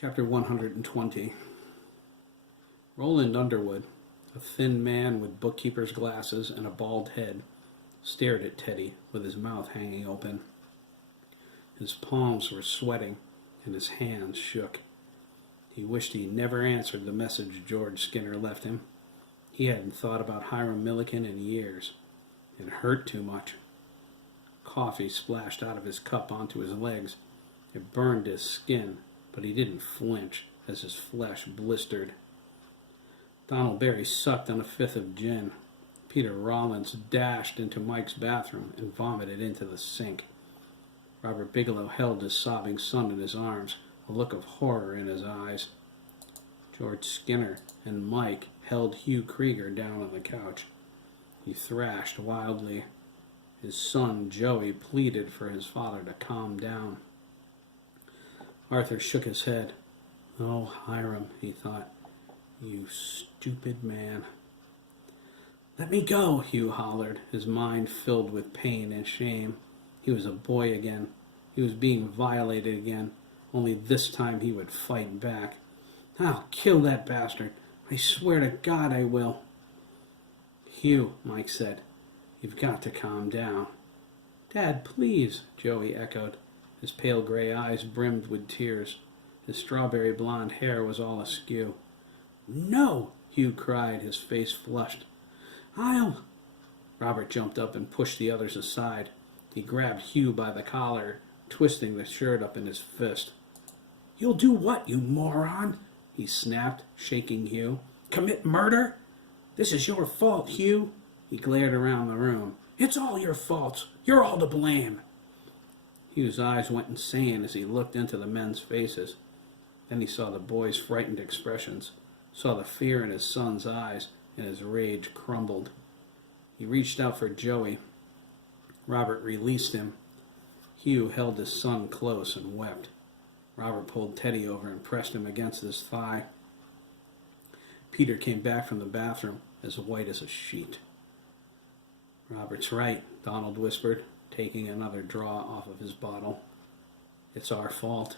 Chapter 120. Roland Underwood, a thin man with bookkeeper's glasses and a bald head, stared at Teddy with his mouth hanging open. His palms were sweating and his hands shook. He wished he never answered the message George Skinner left him. He hadn't thought about Hiram Milliken in years. It hurt too much. Coffee splashed out of his cup onto his legs. It burned his skin, but he didn't flinch as his flesh blistered. Donald Barry sucked on a fifth of gin. Peter Rollins dashed into Mike's bathroom and vomited into the sink. Robert Bigelow held his sobbing son in his arms, a look of horror in his eyes. George Skinner and Mike held Hugh Krieger down on the couch. He thrashed wildly. His son, Joey, pleaded for his father to calm down. Arthur shook his head. "Oh, Hiram," he thought, "you stupid man." "Let me go," Hugh hollered, his mind filled with pain and shame. He was a boy again. He was being violated again, only this time he would fight back. "I'll kill that bastard. I swear to God I will." "Hugh," Mike said, "you've got to calm down." "Dad, please," Joey echoed. His pale gray eyes brimmed with tears. His strawberry blonde hair was all askew. "No!" Hugh cried, his face flushed. "I'll..." Robert jumped up and pushed the others aside. He grabbed Hugh by the collar, twisting the shirt up in his fist. "You'll do what, you moron?" he snapped, shaking Hugh. "Commit murder? This is your fault, Hugh." He glared around the room. "It's all your fault. You're all to blame." Hugh's eyes went insane as he looked into the men's faces. Then he saw the boys' frightened expressions, saw the fear in his son's eyes, and his rage crumbled. He reached out for Joey. Robert released him. Hugh held his son close and wept. Robert pulled Teddy over and pressed him against his thigh. Peter came back from the bathroom, as white as a sheet. "Robert's right," Donald whispered, taking another draw off of his bottle. "It's our fault."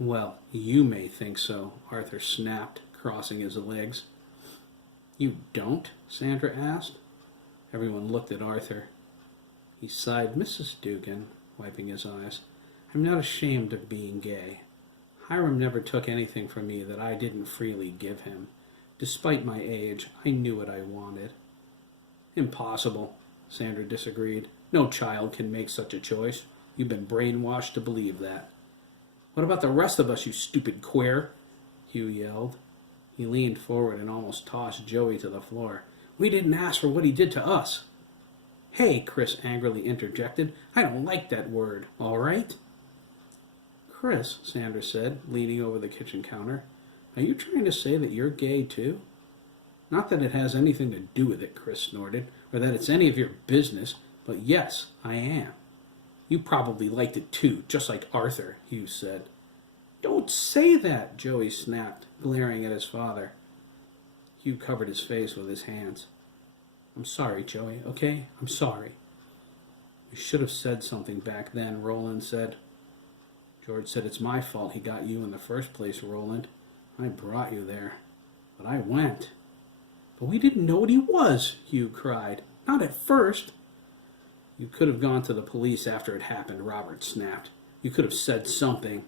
"Well, you may think so," Arthur snapped, crossing his legs. "You don't?" Sandra asked. Everyone looked at Arthur. He sighed. "Mrs. Dougan," wiping his eyes, "I'm not ashamed of being gay. Hiram never took anything from me that I didn't freely give him. Despite my age, I knew what I wanted." "Impossible," Sandra disagreed. "No child can make such a choice. You've been brainwashed to believe that." "What about the rest of us, you stupid queer?" Hugh yelled. He leaned forward and almost tossed Joey to the floor. "We didn't ask for what he did to us." "Hey," Chris angrily interjected, "I don't like that word, all right?" "Chris," Sandra said, leaning over the kitchen counter, "are you trying to say that you're gay too?" "Not that it has anything to do with it," Chris snorted, "or that it's any of your business, but yes, I am." "You probably liked it too, just like Arthur," Hugh said. "Don't say that," Joey snapped, glaring at his father. Hugh covered his face with his hands. "I'm sorry, Joey, okay? I'm sorry." "You should have said something back then," Roland said. George said, "It's my fault he got you in the first place, Roland. I brought you there. But I went." "But we didn't know what he was," Hugh cried. "Not at first." "You could have gone to the police after it happened," Robert snapped. "You could have said something."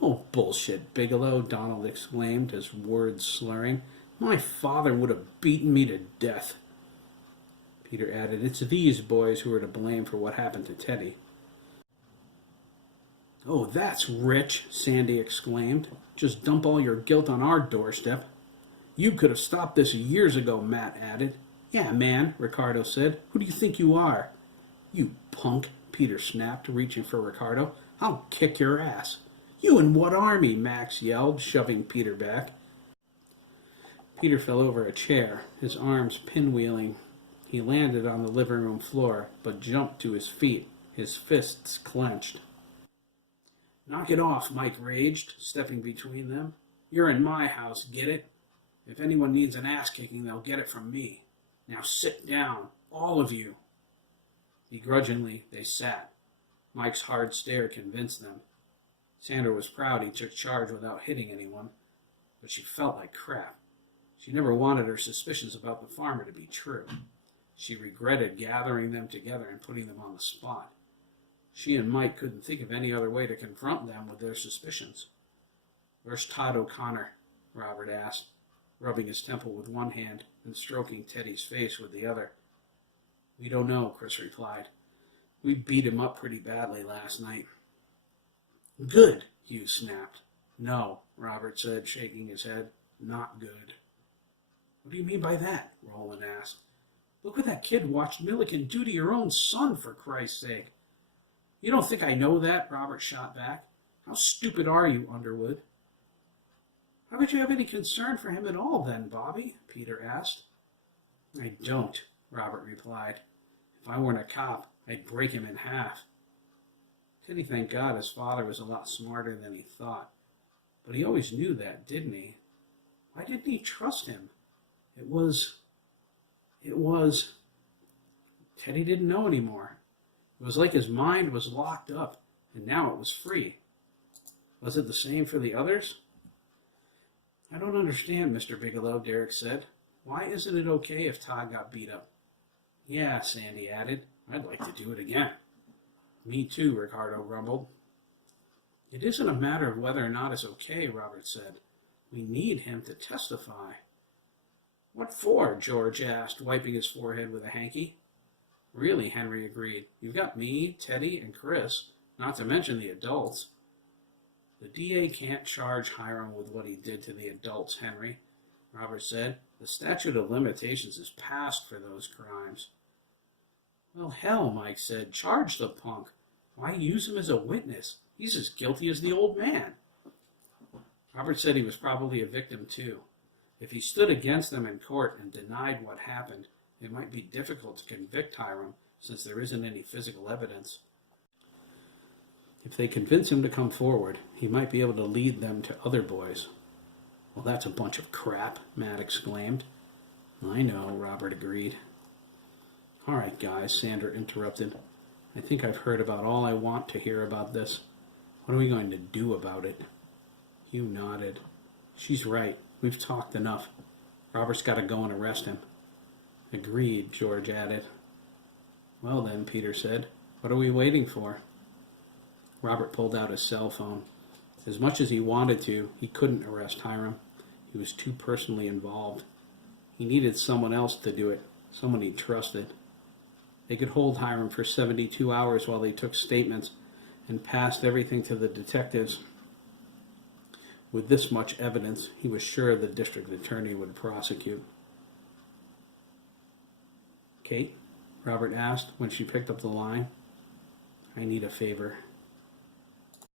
"Oh, bullshit, Bigelow," Donald exclaimed, his words slurring. "My father would have beaten me to death." Peter added, "It's these boys who are to blame for what happened to Teddy." "Oh, that's rich," Sandy exclaimed. "Just dump all your guilt on our doorstep." "You could have stopped this years ago," Matt added. "Yeah, man," Ricardo said. "Who do you think you are?" "You punk," Peter snapped, reaching for Ricardo. "I'll kick your ass." "You in what army?" Max yelled, shoving Peter back. Peter fell over a chair, his arms pinwheeling. He landed on the living room floor, but jumped to his feet, his fists clenched. "Knock it off," Mike raged, stepping between them. "You're in my house, get it? If anyone needs an ass-kicking, they'll get it from me. Now sit down, all of you." Begrudgingly, they sat. Mike's hard stare convinced them. Sandra was proud he took charge without hitting anyone, but she felt like crap. She never wanted her suspicions about the farmer to be true. She regretted gathering them together and putting them on the spot. She and Mike couldn't think of any other way to confront them with their suspicions. "Where's Todd O'Connor?" Robert asked, rubbing his temple with one hand and stroking Teddy's face with the other. "We don't know," Chris replied. "We beat him up pretty badly last night." "Good," Hugh snapped. "No," Robert said, shaking his head. "Not good." "What do you mean by that?" Roland asked. "Look what that kid watched Milliken do to your own son, for Christ's sake." "You don't think I know that?" Robert shot back. "How stupid are you, Underwood?" "How could you have any concern for him at all, then, Bobby?" Peter asked. "I don't," Robert replied. "If I weren't a cop, I'd break him in half." Teddy thanked God his father was a lot smarter than he thought. But he always knew that, didn't he? Why didn't he trust him? It was... Teddy didn't know anymore. It was like his mind was locked up, and now it was free. Was it the same for the others? "I don't understand, Mr. Bigelow," Derek said. "Why isn't it okay if Todd got beat up?" "Yeah," Sandy added. "I'd like to do it again." "Me too," Ricardo grumbled. "It isn't a matter of whether or not it's okay," Robert said. "We need him to testify." "What for?" George asked, wiping his forehead with a hanky. "Really," Henry agreed. "You've got me, Teddy, and Chris, not to mention the adults." "The DA can't charge Hiram with what he did to the adults, Henry," Robert said. "The statute of limitations is passed for those crimes." "Well, hell," Mike said. "Charge the punk. Why use him as a witness? He's as guilty as the old man." Robert said he was probably a victim, too. If he stood against them in court and denied what happened, it might be difficult to convict Hiram, since there isn't any physical evidence. If they convince him to come forward, he might be able to lead them to other boys. "Well, that's a bunch of crap," Matt exclaimed. "I know," Robert agreed. "All right, guys," Sandra interrupted. "I think I've heard about all I want to hear about this. What are we going to do about it?" Hugh nodded. "She's right. We've talked enough. Robert's got to go and arrest him." "Agreed," George added. "Well then," Peter said, "what are we waiting for?" Robert pulled out his cell phone. As much as he wanted to, he couldn't arrest Hiram. He was too personally involved. He needed someone else to do it, someone he trusted. They could hold Hiram for 72 hours while they took statements and passed everything to the detectives. With this much evidence, he was sure the district attorney would prosecute. "Kate?" Robert asked when she picked up the line. "I need a favor."